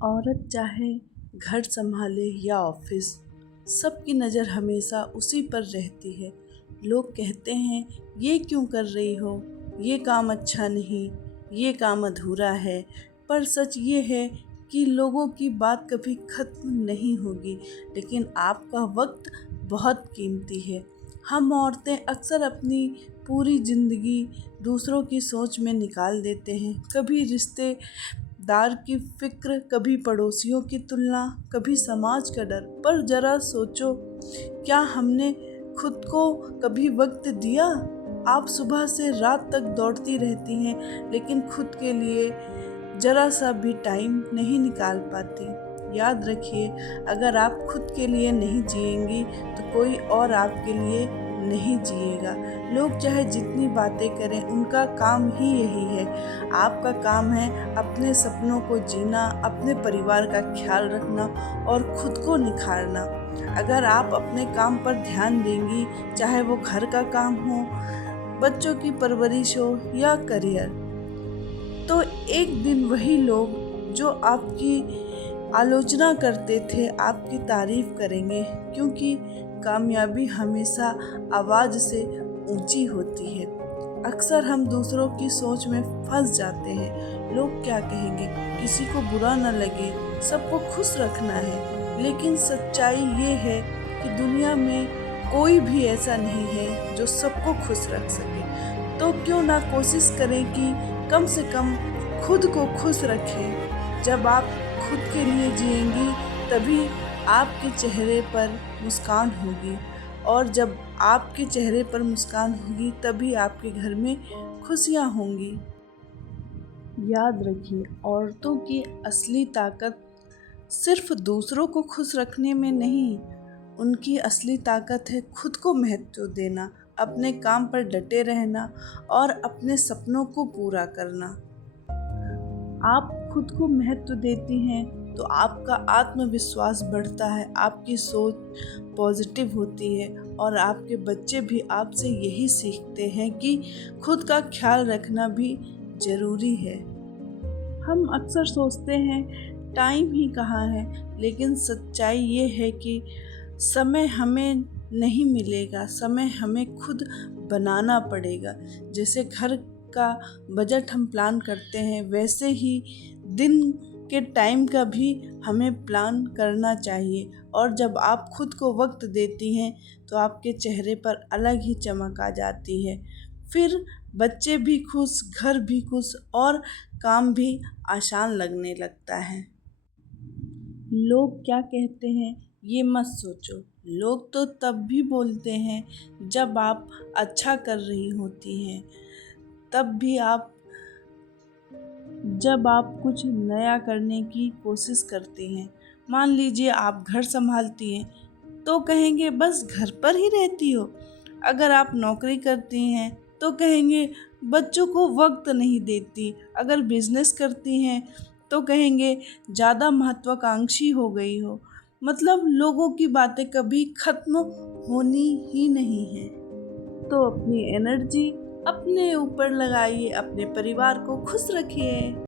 औरत चाहे घर संभाले या ऑफिस, सबकी नज़र हमेशा उसी पर रहती है। लोग कहते हैं, ये क्यों कर रही हो, ये काम अच्छा नहीं, ये काम अधूरा है। पर सच ये है कि लोगों की बात कभी ख़त्म नहीं होगी, लेकिन आपका वक्त बहुत कीमती है। हम औरतें अक्सर अपनी पूरी ज़िंदगी दूसरों की सोच में निकाल देते हैं। कभी रिश्तेदार की फ़िक्र, कभी पड़ोसियों की तुलना, कभी समाज का डर। पर ज़रा सोचो, क्या हमने खुद को कभी वक्त दिया? आप सुबह से रात तक दौड़ती रहती हैं, लेकिन खुद के लिए ज़रा सा भी टाइम नहीं निकाल पाती। याद रखिए, अगर आप खुद के लिए नहीं जिएंगी तो कोई और आपके लिए नहीं जिएगा। लोग चाहे जितनी बातें करें, उनका काम ही यही है। आपका काम है अपने सपनों को जीना, अपने परिवार का ख्याल रखना और खुद को निखारना। अगर आप अपने काम पर ध्यान देंगी, चाहे वो घर का काम हो, बच्चों की परवरिश हो या करियर, तो एक दिन वही लोग जो आपकी आलोचना करते थे, आपकी तारीफ करेंगे। क्योंकि कामयाबी हमेशा आवाज़ से ऊंची होती है। अक्सर हम दूसरों की सोच में फंस जाते हैं। लोग क्या कहेंगे, किसी को बुरा न लगे, सबको खुश रखना है। लेकिन सच्चाई ये है कि दुनिया में कोई भी ऐसा नहीं है जो सबको खुश रख सके। तो क्यों ना कोशिश करें कि कम से कम खुद को खुश रखें। जब आप खुद के लिए जिएंगी, तभी आपके चेहरे पर मुस्कान होगी, और जब आपके चेहरे पर मुस्कान होगी, तभी आपके घर में खुशियाँ होंगी। याद रखिए, औरतों की असली ताकत सिर्फ दूसरों को खुश रखने में नहीं, उनकी असली ताकत है खुद को महत्व देना, अपने काम पर डटे रहना और अपने सपनों को पूरा करना। आप खुद को महत्व देती हैं तो आपका आत्मविश्वास बढ़ता है, आपकी सोच पॉजिटिव होती है और आपके बच्चे भी आपसे यही सीखते हैं कि खुद का ख्याल रखना भी ज़रूरी है। हम अक्सर सोचते हैं टाइम ही कहाँ है, लेकिन सच्चाई ये है कि समय हमें नहीं मिलेगा, समय हमें खुद बनाना पड़ेगा। जैसे घर का बजट हम प्लान करते हैं, वैसे ही दिन के टाइम का भी हमें प्लान करना चाहिए। और जब आप खुद को वक्त देती हैं तो आपके चेहरे पर अलग ही चमक आ जाती है। फिर बच्चे भी खुश, घर भी खुश और काम भी आसान लगने लगता है। लोग क्या कहते हैं, ये मत सोचो। लोग तो तब भी बोलते हैं जब आप अच्छा कर रही होती हैं, तब भी जब आप कुछ नया करने की कोशिश करती हैं। मान लीजिए आप घर संभालती हैं तो कहेंगे बस घर पर ही रहती हो। अगर आप नौकरी करती हैं तो कहेंगे बच्चों को वक्त नहीं देती। अगर बिजनेस करती हैं तो कहेंगे ज़्यादा महत्वाकांक्षी हो गई हो। मतलब लोगों की बातें कभी खत्म होनी ही नहीं है। तो अपनी एनर्जी अपने ऊपर लगाइए, अपने परिवार को खुश रखिए।